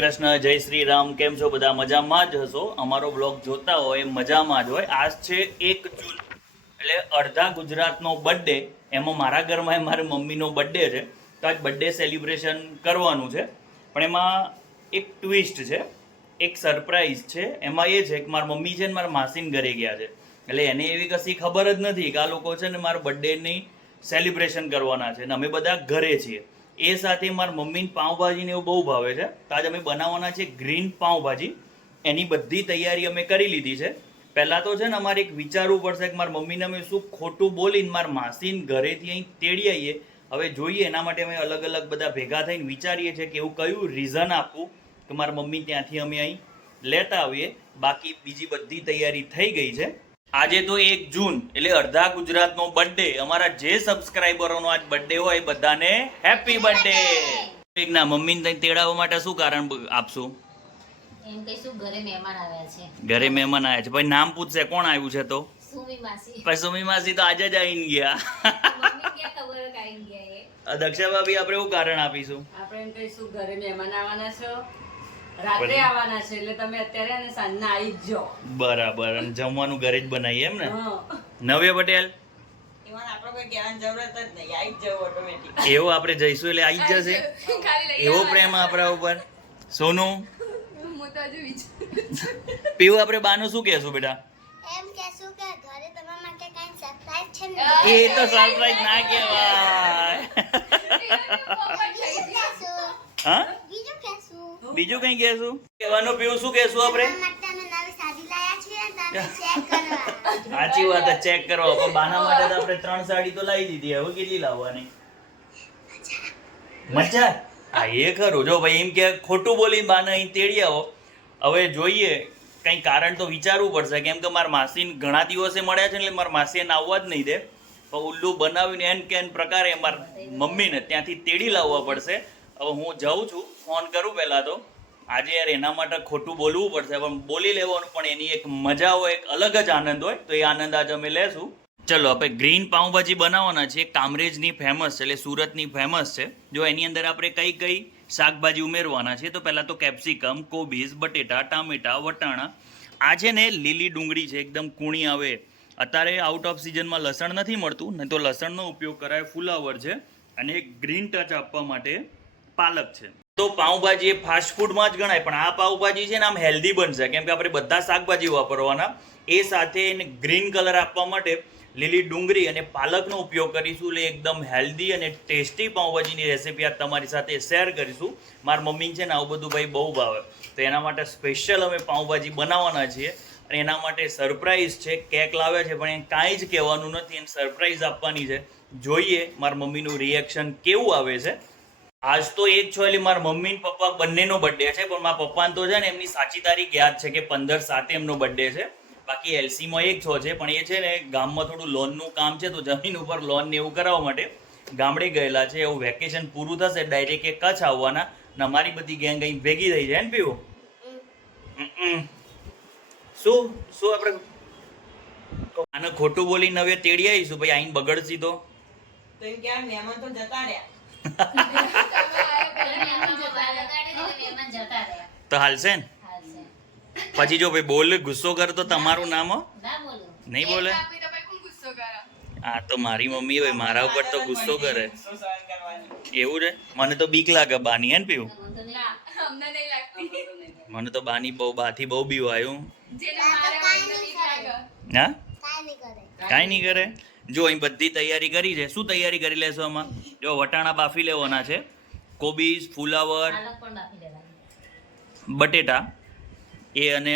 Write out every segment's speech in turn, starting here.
કૃષ્ણ, જય શ્રી રામ કેમ છો બધા? મજામાં જ હશો? અમારો બ્લોગ જોતા હોય, મજામાં જ હોય. આજ છે એક જૂન, એટલે અડધા ગુજરાતનો બર્થડે એમાં મારા ઘરમાં મારી મમ્મીનો બર્થડે છે. તો આજ બર્થડે સેલિબ્રેશન કરવાનું છે. પણ એમાં એક ટ્વિસ્ટ છે, એક સરપ્રાઈઝ છે. એમાં એ છે કે મારી મમ્મી છે ને મારા માસીન ઘરે ગયા છે. એટલે એને એવી કશી ખબર જ નથી કે આ લોકો છે ને મારા બર્થડેની સેલિબ્રેશન કરવાના છે. ને અમે બધા ઘરે છીએ. એ સાથે મારા મમ્મીને પાઉંભાજીને એવું બહુ ભાવે છે. તો આજે અમે બનાવવાના છે ગ્રીન પાઉંભાજી. એની બધી તૈયારી અમે કરી લીધી છે. પહેલાં તો છે ને અમારે એક વિચારવું પડશે કે મારા મમ્મીને અમે શું ખોટું બોલીને મારા માસીને ઘરેથી અહીં તેડી આવીએ. હવે જોઈએ, એના માટે અમે અલગ અલગ બધા ભેગા થઈને વિચારીએ છીએ કે એવું કયું રીઝન આપવું કે મારા મમ્મી ત્યાંથી અમે અહીં લેતા આવીએ. બાકી બીજી બધી તૈયારી થઈ ગઈ છે. આજે તો એક જૂન એટલે અડધા ગુજરાતનો બર્થડે અમારા જે સબસ્ક્રાઇબરોનો આજ બર્થડે હોય બધાને હેપી બર્થડે એક ના મમ્મીને તઈ તેડાવવા માટે શું કારણ આપશું? એમ કહીશું ઘરે મહેમાન આવ્યા છે. ઘરે મહેમાન આવ્યા છે. ભાઈ નામ પૂછશે કોણ આવ્યું છે તો? સુમી માસી. પછી સુમી માસી તો આજે જ આવીને ગયા. દક્ષા ભાભી આપણે એવું કારણ આપીશું? આપણે એમ કહીશું ઘરે મહેમાન આવવાના છો. રાત્રે આવવાના છે એટલે તમે અત્યારે અને સાંજના આવી જ બરાબર અને જમવાનું ઘરે જ બનાવીએ એમ ને? હા. નવ્ય પટેલ? એમાં આપણે કોઈ કહેવાની જરૂરત જ નહીં આવી જ જવું ઓટોમેટિક એવો આપણે જઈશું એટલે આવી જ જશે? એવો પ્રેમ આપણા ઉપર. સોનું? પીવું આપણે બાનું શું કહેશું બેટા? એમ કહેશું કે ઘરે તમારા માટે કાંઈ સરપ્રાઈઝ છે ને? એ તો સરપ્રાઈઝ ના કહેવાય. હા? બીજું કઈ કહેશું? કહેવાનું પીવું શું કહેશું આપણે? સાચી વાત ચેક કરો. પણ બાના માટે તો આપણે ત્રણ સાડી તો લાવી દીધી. હવે કેટલી લાવવાની? મજા. હા એ ખરું. જો ભાઈ એમ કે ખોટું બોલી બાને અહીં તેડી આવો. હવે જોઈએ કંઈ કારણ તો વિચારવું પડશે. કેમ કે મારા માસીને ઘણા દિવસે મળ્યા છે એટલે મારા માસી એને આવવા જ નહીં દે. પણ ઉલ્લુ બનાવીને એન કે એન પ્રકારે મારા મમ્મીને ત્યાંથી તેડી લાવવા પડશે. હવે હું જાઉં છું, ફોન કરું પહેલાં તો. આજે યાર એના માટે ખોટું બોલવું પડશે, પણ બોલી લેવાનું, પણ એની એક મજા હોય, એક અલગ જ આનંદ હોય, તો એ આનંદ આજે અમે લેશું. ચલો, આપણે ગ્રીન પાઉંભાજી બનાવવાના છે કામરેજની ફેમસ છે, એટલે સુરતની ફેમસ છે. જો એની અંદર આપણે કઈ કઈ શાકભાજી ઉમેરવાના છે, તો પહેલાં તો કેપ્સિકમ કોબીઝ બટેટા, ટામેટા, વટાણા. આ છે ને લીલી ડુંગળી છે, એકદમ કૂણી આવે. અત્યારે આઉટ ઓફ સિઝનમાં લસણ નથી મળતું નહીં તો લસણનો ઉપયોગ કરાય ફુલાવર છે, અને એક ગ્રીન ટચ આપવા માટે પાલક છે. તો પાઉંભાજી એ ફાસ્ટ ફૂડમાં જ ગણાય, પણ આ પાઉંભાજી છે ને આમ હેલ્ધી બનશે. કેમ કે આપણે બધા શાકભાજી વાપરવાના. એ સાથે એને ગ્રીન કલર આપવા માટે લીલી ડુંગળી અને પાલકનો ઉપયોગ કરીશું. એટલે એકદમ હેલ્ધી અને ટેસ્ટી પાઉંભાજીની રેસીપી આ તમારી સાથે શેર કરીશું. મારા મમ્મી છે ને આવું બધું ભાઈ બહુ ભાવે. તો એના માટે સ્પેશિયલ અમે પાઉંભાજી બનાવવાના છીએ. અને એના માટે સરપ્રાઈઝ છે, કેક લાવે છે, પણ એ કાંઈ જ કહેવાનું નથી. એને સરપ્રાઈઝ આપવાની છે. જોઈએ, મારા મમ્મીનું રિએક્શન કેવું આવે છે. આજ તો એકચ્યુઅલી મારા મમ્મી ને પપ્પા બંનેનો બર્થડે છે, પણ મારા પપ્પાને તો છે ને એમની સાચી તારીખ યાદ છે કે પંદર સાતે એમનો બર્થડે છે. બાકી એલસીમાં એક છો છે પણ એ છે ને ગામમાં થોડું લોનનું કામ છે, તો જમીન ઉપર લોન ને એવું કરાવવા માટે ગામડે ગયેલા છે. એવું વેકેશન પૂરું થશે ડાયરેક્ટ એ કચ્છ આવવાના. ને અમારી બધી ગેંગ અહીં ભેગી થઈ જાય ને પીવું શું શું આપણે આને ખોટું બોલી નવે તેડી આવીશું? ભાઈ આઈને બગડશી તો. તો એમ કે આ મહેમાન તો જતા રહ્યા. તો હાલશે ને? પછી જો ભાઈ બોલ ગુસ્સો કર તો તમારું નામ હો. નહીં બોલે? આ તો મારી મમ્મી ભાઈ મારા ઉપર તો ગુસ્સો કરે. એવું છે? મને તો બીક લાગે બાની હે ને પીવું? મને તો નહીં મને તો બાની બહુ બાથી બહુ બીવાયું. હા? કાંઈ નહીં કરે. કાંઈ નહીં કરે? જો અહીં બધી તૈયારી કરી છે. શું તૈયારી કરી લેશો આમાં? જો વટાણા બાફી લેવાના છે. કોબીજ ફુલાવર બટેટા એ અને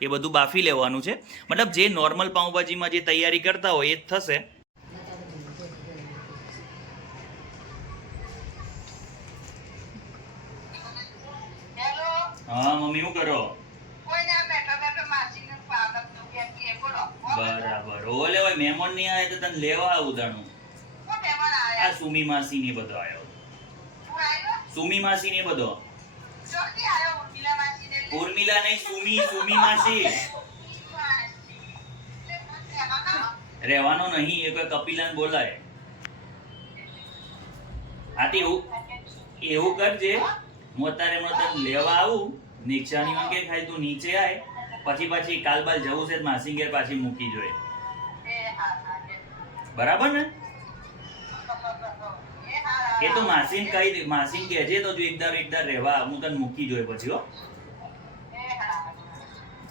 એ બધું બાફી લેવાનું છે. મતલબ જે નોર્મલ પાઉંભાજીમાં જે તૈયારી કરતા હોય એ જ થશે. હા મમ્મી શું કરો બરાબર ઓલે ભાઈ મહેમાન નહીં આવે તો તને લેવા આવું દાણું. આ સુમી માસી ને બધો આવ્યો સુમી માસી ને બધો. ઉર્મિલા નહીં સુમી સુમી માસી. રહેવાનો નહીં એ કોઈ કપિલાને બોલાય તે એવું એવું કરજે. હું અત્યારે તને લેવા આવું. નિક્ષાની વાંકે ખાઈ તું નીચે આય. પછી પછી કાલ બાલ જવું છે માસી ઘેર પાછી મૂકી જોઈએ બરાબર ને? એ તો માસીન કહી દે માસીન કહેજે તો જો એકદાર એકદાર રહેવા હું તને મૂકી જોઈએ પછી હો.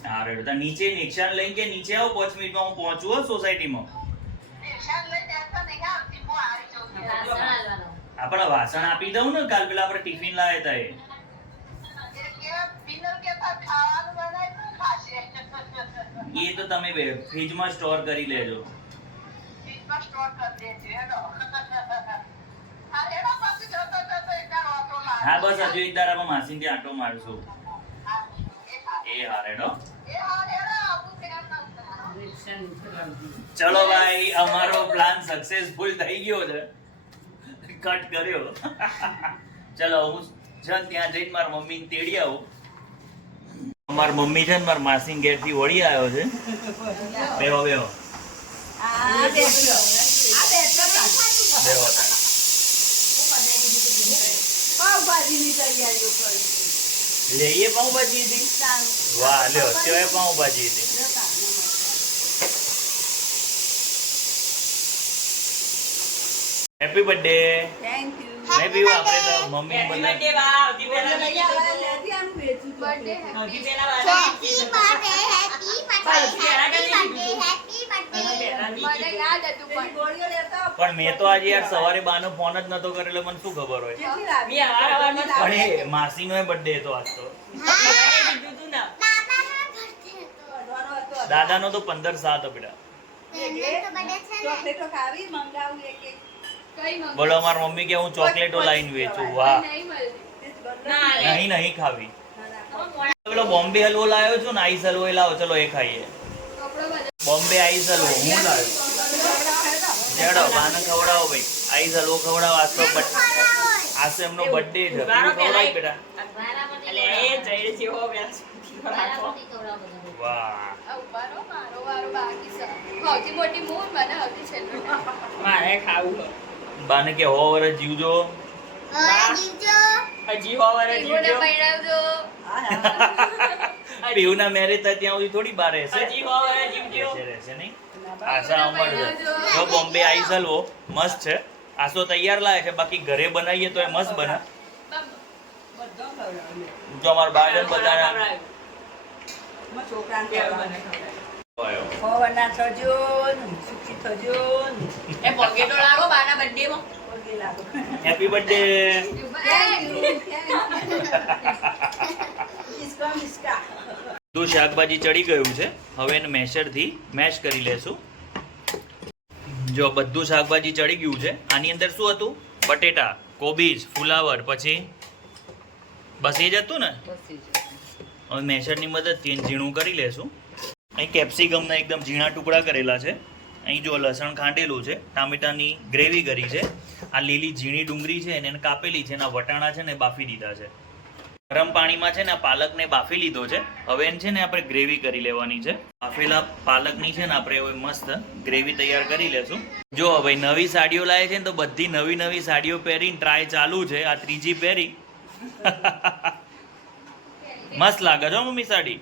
હા. રેડો નીચે નિશાન લઈને કે નીચે આવો પાંચ મિનિટમાં હું પહોંચું હો સોસાયટીમાં. આપણે વાસણ આપી દઉં ને કાલ પેલા આપણે ટિફિન લાવ્યા હતા એ. એ તો તમે ફ્રીજમાં સ્ટોર કરી લેજો. હા, બસ હજુ એક દારામાં માસી થી આટો મારશું એ હા રેડો રિક્ષા નીચે લાવજો. ચલો ભાઈ, અમારો પ્લાન સક્સેસફુલ થઈ ગયો છે. કટ કર્યો. ચલો, હું છે ત્યાં જઈને મારા મમ્મીને તેડી આવું. મારી મમ્મી છે ને, મારા માસી ઘેરથી વળી આવ્યો છે. બેહો બેહો. બેહો લઈએ પાઉંભાજી હતી વાહ લ્યો કેવાય પાઉંભાજી હતી હેપી બર્થડે મેં પીવું આપણે તો મમ્મી Happy બધા birthday, બા. સૌથી પહેલા મેં કીધું. સૌથી પહેલા બા. Happy birthday happy birthday happy birthday happy birthday પણ. મેં તો આજે યાર સવારે બાનો ફોન જ નતો કરેલો મને શું ખબર હોય? મેં હવાર હવારમાં જ પણ એ માસીનો બર્થડે હતો આજ તો. દાદા ને. તો પંદર સાત બેટા. ને. બોલો મારી મમ્મી કે હું ચોકલેટો લાઈન વેચું. વાહ. નહીં નહીં ખાવી. પેલો બોમ્બે હલવો લાવ્યો છું ને આઈસ હલવો એ લાવો. ચલો એ ખાઈએ. બોમ્બે આઈસ હલવો હું લાવ્યો. જેડો બાને ખવડાવો ભાઈ. આઈસ હલવો ખવડાવો આજ તો બટ આજ તો એમનો બર્થડે છે. બેટા. એટલે એ જઈ વારામાંથી ખવડાવો. છે. બાને કે હો વરે જીવજો. જીવજો હજી હો વરે જીવજો. પૈણાવજો ના મેરેજ થાય ત્યાં સુધી થોડી બાર રહેશે. નહીં? આશા અમર છે. જો બોમ્બે આઈસ હલવો મસ્ત છે. આસો તૈયાર લાવે છે બાકી ઘરે બનાવીએ તો એ મસ્ત બને. જો અમારા બાજન બધા ખવડાવ્યું. કેવું બને? ખવડાવ્યું. એ પોકેટો લાગો બાના birthday. માં. હેપી બર્થડે તો શાકભાજી ચડી ગયું છે. હવે એને મેશરથી મેશ કરી લેશું. જો બધું શાકભાજી ચડી ગયું છે, આની અંદર શું હતું? બટેટા, કોબીજ, ફુલાવર, પછી બસ એ જ હતું ને? હવે મેશરની મદદથી ઝીણું કરી લેશું. અહીં કેપ્સિકમના એકદમ ઝીણા ટુકડા કરેલા છે. અહીં જો લસણ ખાંડેલું છે, ટામેટાની ગ્રેવી કરી છે. આ લીલી ઝીણી ડુંગળી છે, એને કાપેલી છે, એના વટાણા છે ને બાફી દીધા છે. ગરમ પાણીમાં છે ને આ પાલકને બાફી લીધો છે. હવે એને છે ને આપણે ગ્રેવી કરી લેવાની છે. બાફેલા પાલકની છે ને આપણે હવે મસ્ત ગ્રેવી તૈયાર કરી લેશું. જો ભાઈ નવી સાડીઓ લાવે છે ને તો બધી નવી નવી સાડીઓ પહેરીને ટ્રાય ચાલુ છે. આ ત્રીજી પહેરી. મસ્ત લાગે છે મમ્મી સાડી.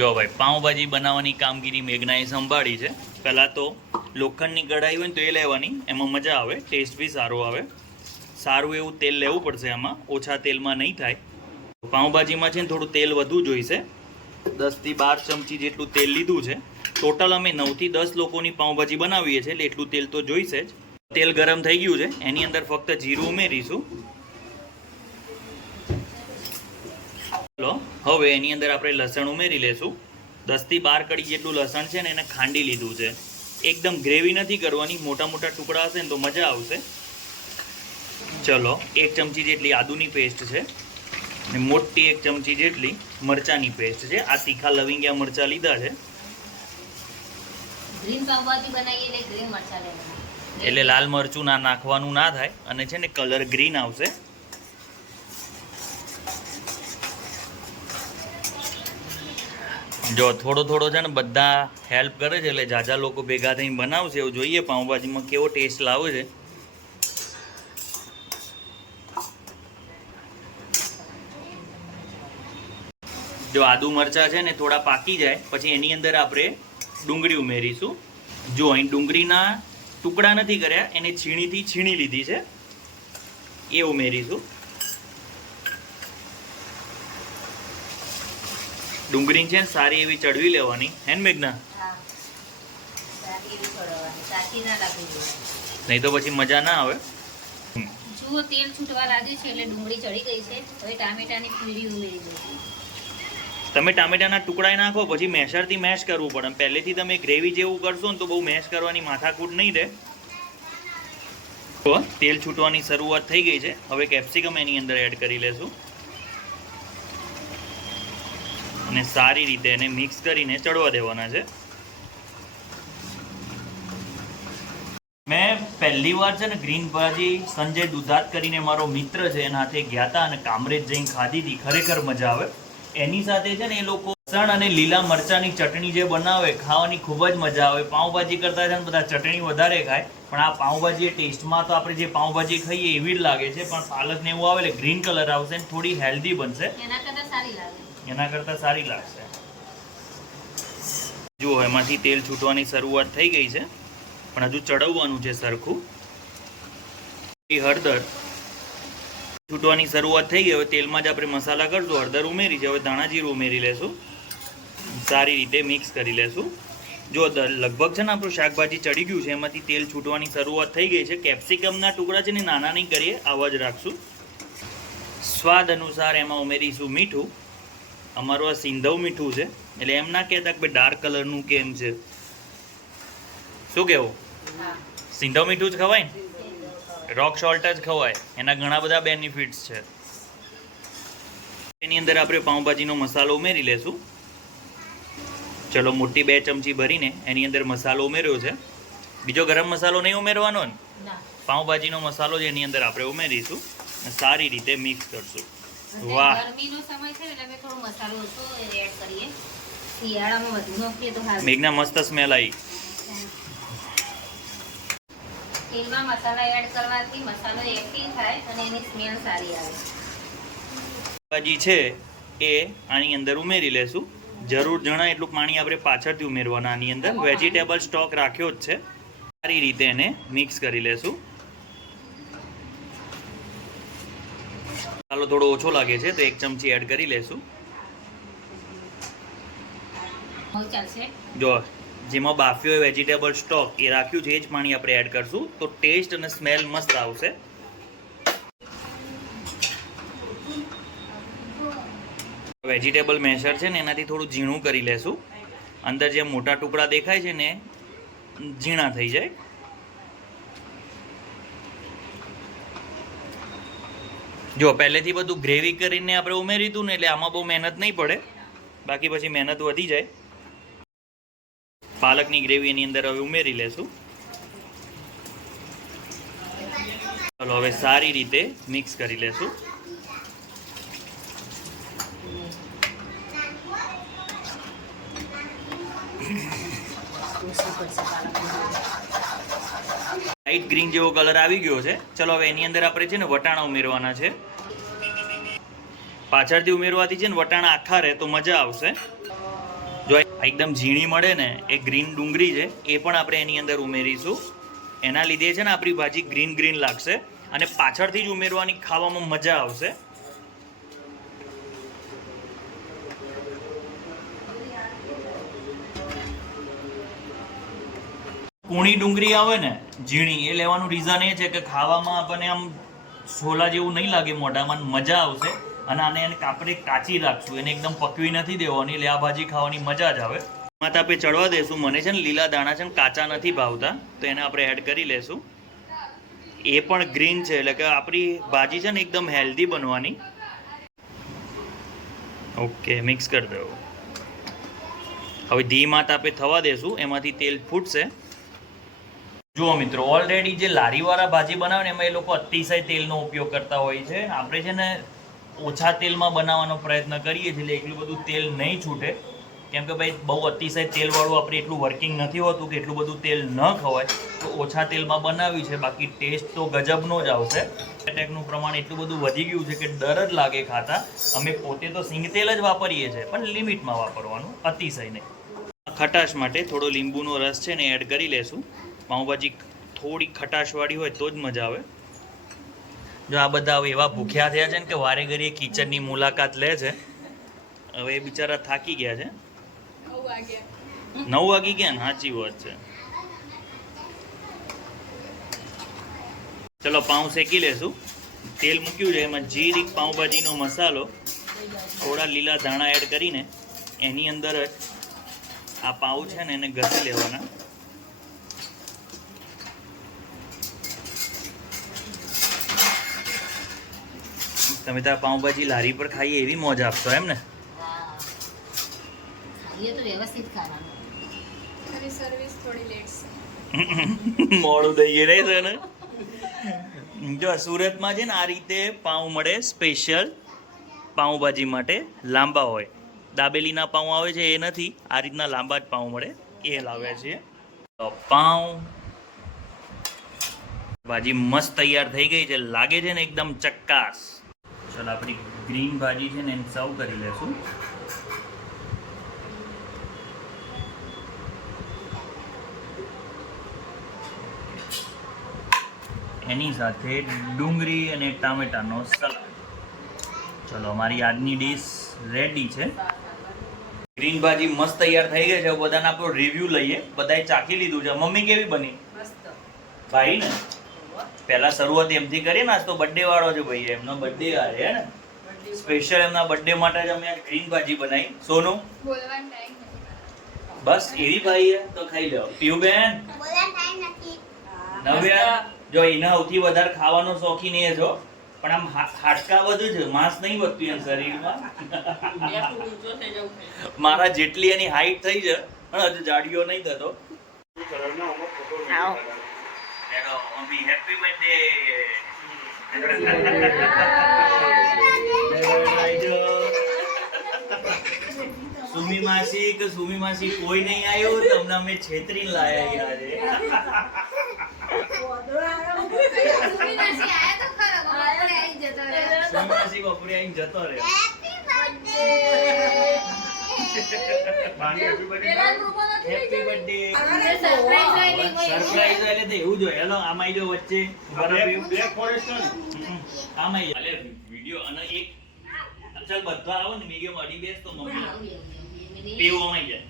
જો ભાઈ પાઉંભાજી બનાવવાની કામગીરી મેઘનાએ સંભાળી છે. પહેલાં તો લોખંડની કઢાઈ હોય ને તો એ લેવાની. એમાં મજા આવે. ટેસ્ટ બી સારો આવે. સારું એવું તેલ લેવું પડશે આમાં. ઓછા તેલમાં નહીં થાય. પાઉંભાજીમાં છે ને થોડું તેલ વધુ જોઈશે. દસથી બાર ચમચી જેટલું તેલ લીધું છે. ટોટલ અમે નવથી દસ લોકોની પાઉંભાજી બનાવીએ છીએ, એટલે તેલ તો જોઈશે જ. તેલ ગરમ થઈ ગયું છે. એની અંદર ફક્ત જીરું ઉમેરીશું. ચલો હવે એની અંદર આપણે લસણ ઉમેરી લેશું. દસથી બાર કડી જેટલું લસણ છે ને એને ખાંડી લીધું છે. એકદમ ગ્રેવી નથી કરવાની. મોટા મોટા ટુકડા હશે ને તો મજા આવશે. ચલો એક ચમચી જેટલી આદુની પેસ્ટ છે અને મોટી એક ચમચી જેટલી મરચાંની પેસ્ટ છે. આ તીખા લવિંગિયા મરચાં લીધા છે. એટલે લાલ મરચું ના નાખવાનું ના થાય અને છે ને કલર ગ્રીન આવશે. જો થોડો થોડો છે ને બધા હેલ્પ કરે છે એટલે જાજા લોકો ભેગા થઈને બનાવશે એવું જોઈએ પાઉંભાજીમાં કેવો ટેસ્ટ લાવે છે. જો આદુ મરચાં છે ને થોડા પાકી જાય પછી એની અંદર આપણે ડુંગળી ઉમેરીશું. જો અહીં ડુંગળીના ટુકડા નથી કર્યા એને છીણીથી છીણી લીધી છે. એ ઉમેરીશું. ડુંગળી છે ને સારી એવી ચડવી લેવાની. હેન્ડમેગ ના નહીં તો પછી મજા ના આવે. જુઓ તેલ છૂટવા લાગ્યું છે એટલે ડુંગળી ચડી ગઈ છે. હવે ટામેટાની પ્યુરી ઉમેરી દઈશું. તમે ટામેટાના ટુકડા નાખો, પછી મેશરથી મેશ કરવું પડે. પહેલેથી તમે ગ્રેવી જેવું કરશો ને તો બહુ મેશ કરવાની માથાકૂટ નહીં રહે. તો તેલ છૂટવાની શરૂઆત થઈ ગઈ છે. હવે કેપ્સિકમ એની અંદર એડ કરી લેશું. અને સારી રીતે એને મિક્સ કરીને ચડવા દેવાના છે. મેં પહેલી વાર છે ને ગ્રીન ભાજી સંજય દુધાત કરીને મારો મિત્ર છે, એના હાથે ગયા હતા અને કામરેજ જઈને ખાધી હતી ખરેખર મજા આવે. એની સાથે છે ને એ લોકો લસણ અને લીલા મરચાની ચટણી જે બનાવે ખાવાની ખૂબ જ મજા આવે. પાઉંભાજી કરતા છે ને બધા ચટણી વધારે ખાય પણ આ પાઉંભાજી ટેસ્ટમાં તો આપણે જે પાઉંભાજી ખાઈએ એવી જ લાગે છે પણ પાલક ને એવું આવે એટલે ગ્રીન કલર આવશે ને થોડી હેલ્ધી બનશે. એના કરતાં સારી લાગશે. જુઓ એમાંથી તેલ છૂટવાની શરૂઆત થઈ ગઈ છે પણ હજુ ચડવવાનું છે સરખું. હળદર છૂટવાની શરૂઆત થઈ ગઈ. હવે તેલમાં જ આપણે મસાલા કરશું. હળદર ઉમેરી છે. હવે ધાણા જીરું ઉમેરી લેશું. સારી રીતે મિક્સ કરી લેશું. જો લગભગ છે ને આપણું શાકભાજી ચડી ગયું છે એમાંથી તેલ છૂટવાની શરૂઆત થઈ ગઈ છે. કેપ્સિકમના ટુકડા છે ને નાના નહીં કરીએ આવા જ રાખશું. સ્વાદ અનુસાર એમાં ઉમેરીશું મીઠું. અમારું આ સિંધવ મીઠું છે. એટલે એમ ના કહેતા કે ડાર્ક કલરનું કેમ છે. શું કહેવું? સિંધવ મીઠું જ ખવાય ને? રોક સોલ્ટ જ ખવાય. એના ઘણા બધા બેનિફિટ્સ છે. એની અંદર આપણે પાઉંભાજીનો મસાલો ઉમેરી લેશું. ચલો મોટી બે ચમચી ભરીને એની અંદર મસાલો ઉમેર્યો છે. બીજો ગરમ મસાલો નહીં ઉમેરવાનો ને? પાઉંભાજીનો મસાલો જ એની અંદર આપણે ઉમેરીશું અને સારી રીતે મિક્સ કરશું. વાહ. મેઘના મસ્ત સ્મેલ આવી. તેલમાં મસાલા એડ કરવાથી મસાલો એક્ટિવ થાય અને એની સ્મેલ સારી આવે. ભાજી છે એ આની અંદર ઉમેરી લેશું. જરૂર જણાય એટલું પાણી આપણે પાછળથી ઉમેરવાના. આની અંદર વેજીટેબલ સ્ટોક રાખ્યો જ છે. સારી રીતે એને મિક્સ કરી લેશું. ચાલો થોડો ઓછો લાગે છે તો એક ચમચી એડ કરી લેશું. જો જેમાં બાફ્યો વેજીટેબલ સ્ટોક એ રાખ્યું છે, એ જ પાણી આપણે એડ કરશું. તો ટેસ્ટ અને સ્મેલ મસ્ત આવશે. વેજીટેબલ મેશર છે ને, એનાથી થોડું ઝીણું કરી લેશું. અંદર જે મોટા ટુકડા દેખાય છે ને, ઝીણા થઈ જાય. જો, પહેલેથી બધું ગ્રેવી કરીને આપણે ઉમેરી હતું ને, એટલે આમાં બહુ મહેનત નહીં પડે. બાકી પછી મહેનત વધી જાય. પાલકની ગ્રેવી એની અંદર હવે ઉમેરી લેશું. ચાલો, હવે સારી રીતે મિક્સ કરી લેશું. લાઈટ ગ્રીન જેવો કલર આવી ગયો છે. ચલો, હવે એની અંદર આપણે છે ને વટાણા ઉમેરવાના છે. પાછળથી ઉમેરવાથી છે ને વટાણા આખા રહે તો મજા આવશે. જો એકદમ ઝીણી મળે ને, એ ગ્રીન ડુંગળી છે, એ પણ આપણે એની અંદર ઉમેરીશું. એના લીધે છે ને, આપણી ભાજી ગ્રીન ગ્રીન લાગશે અને પાછળથી જ ઉમેરવાની ખાવામાં મજા આવશે. કૂણી ડુંગળી આવે ને, ઝીણી, એ લેવાનું રીઝન એ છે કે ખાવામાં આપણને આમ છોલા જેવું નહીં લાગે, મોઢામાં મજા આવશે. અને આને એને આપણે કાચી રાખશું. એને એકદમ પકવી નથી દેવાની એટલે આ ભાજી ખાવાની મજા જ આવે. એમાં તો આપણે ચડવા દેશું. મને છે ને લીલા દાણા છે ને કાચા નથી ભાવતા. તો એને આપણે એડ કરી લેશું. એ પણ ગ્રીન છે, એટલે કે આપણી ભાજી છે ને એકદમ હેલ્ધી બનવાની. ઓકે મિક્સ કરી દો. હવે ધીમા તાપે થવા દેશું. એમાંથી તેલ ફૂટશે. જુઓ મિત્રો ઓલરેડી જે લારીવાળા ભાજી બનાવે ને એમાં એ લોકો અતિશય તેલનો ઉપયોગ કરતા હોય છે. આપણે છે ને ઓછા તેલમાં બનાવવાનો પ્રયત્ન કરીએ છીએ, એટલે એટલું બધું તેલ નહીં છૂટે. કેમ કે ભાઈ, બહુ અતિશય તેલવાળું આપણે એટલું વર્કિંગ નથી હોતું કે એટલું બધું તેલ ન ખવાય. તો ઓછા તેલમાં બનાવ્યું છે, બાકી ટેસ્ટ તો ગજબનો જ આવશે. એટેકનું પ્રમાણ એટલું બધું વધી ગયું છે કે ડર જ લાગે ખાતા. અમે પોતે તો સિંગ તેલ જ વાપરીએ છીએ, પણ લિમિટમાં વાપરવાનું, અતિશય નહીં. ખટાશ માટે થોડો લીંબુનો રસ છે ને એડ કરી લેશું. પાઉંભાજી થોડી ખટાશવાળી હોય તો જ મજા આવે. જો આ બધા હવે એવા ભૂખ્યા થયા છે ને કે વારે ઘડીએ કિચનની મુલાકાત લે છે. હવે એ બિચારા થાકી ગયા છે. નવ વાગી ગયા ને? સાચી વાત છે. ચલો પાઉં શેકી લેશું. તેલ મૂક્યું છે, એમાં જીરી પાઉંભાજીનો મસાલો, થોડા લીલા ધાણા એડ કરીને, એની અંદર જ આ પાઉં છે ને એને ઘસી લેવાના. તમે તો આ પાઉંભાજી લારી પર ખાઈએ એવી મોજ આપશો એમ ને? ખાઈએ તો વ્યવસ્થિત ખાવાનું. સર્વિસ થોડી લેટ છે. મોડું દઈએ નહીં છે ને જો સુરતમાં છે ને આ રીતે પાઉં મળે સ્પેશિયલ પાઉંભાજી માટે લાંબા હોય. દાબેલીના પાઉં આવે છે એ નથી આ રીતના લાંબા જ પાઉં મળે. એ લાવ્યા છીએ. તો પાઉં. ભાજી મસ્ત તૈયાર થઈ ગઈ છે લાગે છે ને એકદમ ચક્કાસ. ચાલો આપણી ગ્રીન ભાજી છે ને એને સર્વ કરી લેશું. એની સાથે ડુંગળી અને ટામેટાનો સલાડ ચલો અમારી આજની ડીશ રેડી છે. ગ્રીન ભાજી મસ્ત તૈયાર થઈ ગઈ છે. બધાને આપણો રિવ્યુ લઈએ. બધાએ ચાખી લીધું છે. મમ્મી કેવી બની? મસ્ત. ભાઈ ને? પહેલા શરૂઆત એમથી કરીએ ને આજ તો બર્થડે વાળો છે ભાઈ એમનો બર્થડે આવે હે ને? સ્પેશિયલ એમના બર્થડે માટે જ અમે આજ ગ્રીન ભાજી બનાવી. સોનું? બોલવાનો ટાઈમ નથી. બસ એવી ભાઈ હે તો ખાઈ લો પીવું બેન નવ્યા જો એના સૌથી વધારે ખાવાનો શોખીન એ છો. પણ આમ હાડકા બધું છે માંસ નહીં વધતું એમ શરીરમાં. છે. મારા જેટલી એની હાઈટ થઈ છે પણ હજુ જાડીઓ નહીં થતો. આવો. એનો મમ્મી હેપી બર્થડે સુમી માસી કે સુમી માસી કોઈ નહીં આવ્યો? તમને અમે છેતરીને લાયા આજે સુમી માસી બપોરે આવીને જતો રહે તો એવું જ હેલો આમાં આવી વચ્ચે. આમાં આવી જાઓ. અલે વિડિયો અને એક ચાલ બધા આવો ને વિડિયો અડી બેસ તો મમ્મી. પીવું આમાં આવી જાય.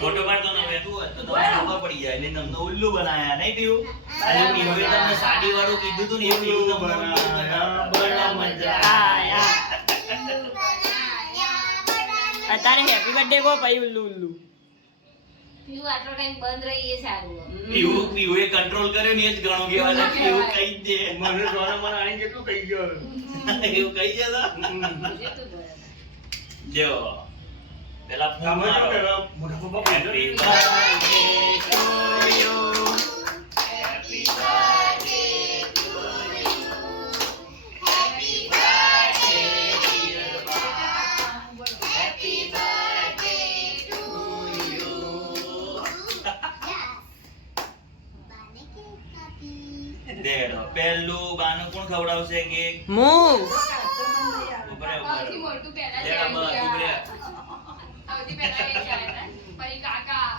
ફોટો પાડતો ને બેઠું હોય તો તમને ખબર પડી જાય. એટલે તમને ઉલ્લુ બનાયા. નહીં પીવું? તમને સાડી વાળું કીધું તું ને એ પીવું તમને ઉલ્લુ બનાયા. બડા મજા આયા. અત્યારે હેપી બર્થડે કો પછી ઉલ્લુ ઉલ્લુ. પીવું આટલો ટાઈમ બંધ રહી એ સારું પીવું પીવું એ કંટ્રોલ કર્યો ને એ જ ઘણું કહેવાય પીવું કહી દે મને સોના મને આઈને કેટલું કહી ગયો એવું કહી જો પેલા ફોન મારો. મોટા પપ્પા દેડો પહેલું બાનું કોણ ખવડાવશે કે મૂવ ઉપરે ઉપરે ઉભરે પહેલા બસ, એ જ પછી કાકા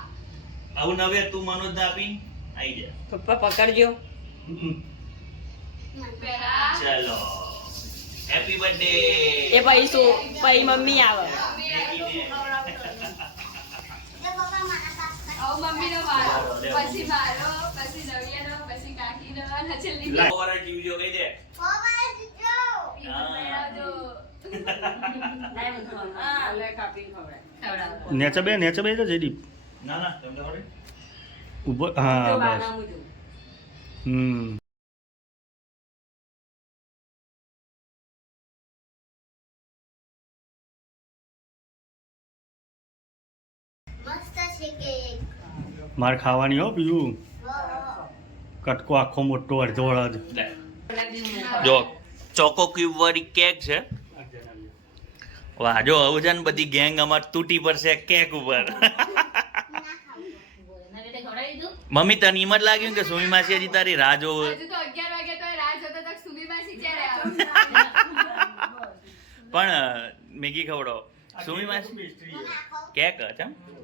આવું નવે તું મનોજ ને આપી. આઈ જા. પપ્પા પકડજો. ચલો. હેપી બર્થડે એ ભાઈ શું? ભાઈ મમ્મી આવે. મમ્મી નો મારો પછી મારો પછી નવિયાનો પછી કાકીનો અને છેલ્લી બે. ઓવર જીવજો કહી દે. પીવું મેળવજો. હા. લે કાપીને ખવડાય ખવડાવો. નેચા બે નેચા બે તો જયદીપ. ના ના તમને આવડે ઉપર હા બસ. હમ. મસ્ત છે કેક. મારે ખાવાની હો બીજું. કટકો આખો મોટો અડધો અડધ. જો ચોકો ક્યુબ વાળી કેક છે. વાહ જો છે ને બધી ગેંગ અમાર તૂટી પડશે કેક ઉપર? મમ્મી તને એમ જ લાગ્યું કે સુમી માસી હજી તારી રાહ જોવે? પણ મેગી ખવડો સુમી માસી કેક ચમ ક્યુ આપે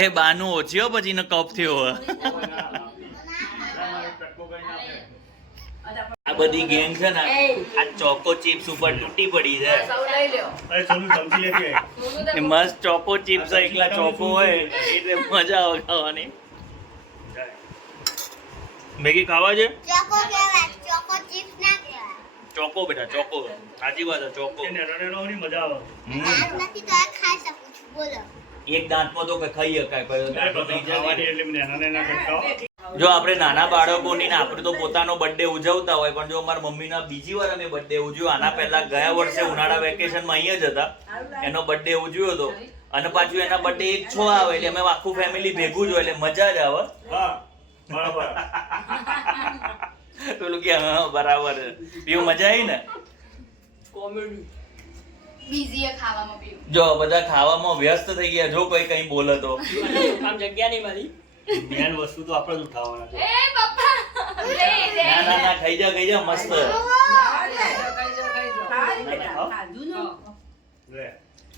એ બાનું ઓછી હો પછી એનો કપ થયો આ બધી ગેંગ છે ને આ ચોકો ચિપ્સ ઉપર તૂટી પડી છે. અરે મસ્ત ચોકો ચિપ્સ એકલા ચોકો હોય એટલે મજા આવે ખાવાની. મેગી ખાવા છે? ચોકો ચોકો ચિપ્સ ના ચોકો બેટા ચોકો. સાચી વાત ચોકો. એને રડેલોની મજા આવે. હમ. દાંત નથી તો આ ખાઈ શકું છું બોલો. એક દાંતમાં તો કઈ ખાઈ શકાય પણ દાંત ખાવાની એટલે મને નાના ના કરતા જો આપણે નાના બાળકોની ને આપણે તો પોતાનો બર્થડે ઉજવતા હોય પણ જો અમારા મમ્મીના બીજી વાર અમે બર્થડે ઉજવ્યો આના પહેલા ગયા વર્ષે ઉનાળા વેકેશનમાં અહીંયા જ હતા. એનો બર્થડે ઉજવ્યો હતો. અને પાછું એના બર્થડે એક છો આવે એટલે અમે આખું ફેમિલી ભેગું જ હોય એટલે મજા જ આવે. બરાબર. પેલું કે હા બરાબર. પીવું મજા આવી ને? બીજી ખાવામાં પીવું. જો બધા ખાવામાં વ્યસ્ત થઈ ગયા. જો કોઈ કઈ બોલે તો. જગ્યા નહીં ભાડી મેન વસ્તુ તો આપણે જ ઉઠાવવાના છે. એ પપ્પા! લે લે. ના ના ના ખાઈ જા ખાઈ જા મસ્ત.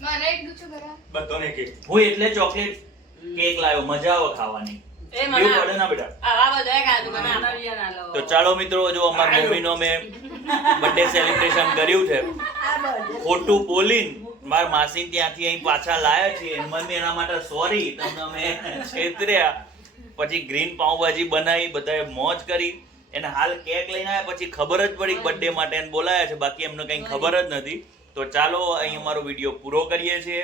મને એક ડૂચો કરા બધાને કે હું એટલે ચોકલેટ કેક લાવ્યો. મજા આવો ખાવાની. એવું પડે ના બેટા. ના. તો ચાલો મિત્રો જો અમારા મમ્મીનો મેં બર્થડે સેલિબ્રેશન કર્યું છે. ખોટું બોલીને મારા માસી ત્યાંથી અહીં પાછા લાયા છીએ. મમ્મી એના માટે સોરી તમને અમે છેતર્યા. પછી ગ્રીન પાઉંભાજી બનાવી બધાએ મોજ કરી. એને હાલ કેક લઈને આવ્યા પછી ખબર જ પડી બર્થડે માટે એને બોલાયા છે. બાકી એમને કંઈ ખબર જ નથી. તો ચાલો અહીં અમારો વીડિયો પૂરો કરીએ છીએ.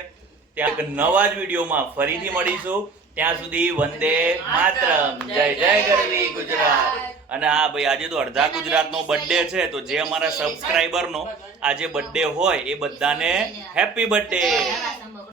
ત્યાં નવા જ વિડીયોમાં ફરીથી મળીશું. ત્યાં સુધી વંદે માતરમ. જય જય ગરવી ગુજરાત. અને હા ભાઈ, આજે તો અડધા ગુજરાતનો બર્થડે છે, તો જે અમારા સબસ્ક્રાઇબરનો આજે બર્થડે હોય એ બધાને હેપી બર્થડે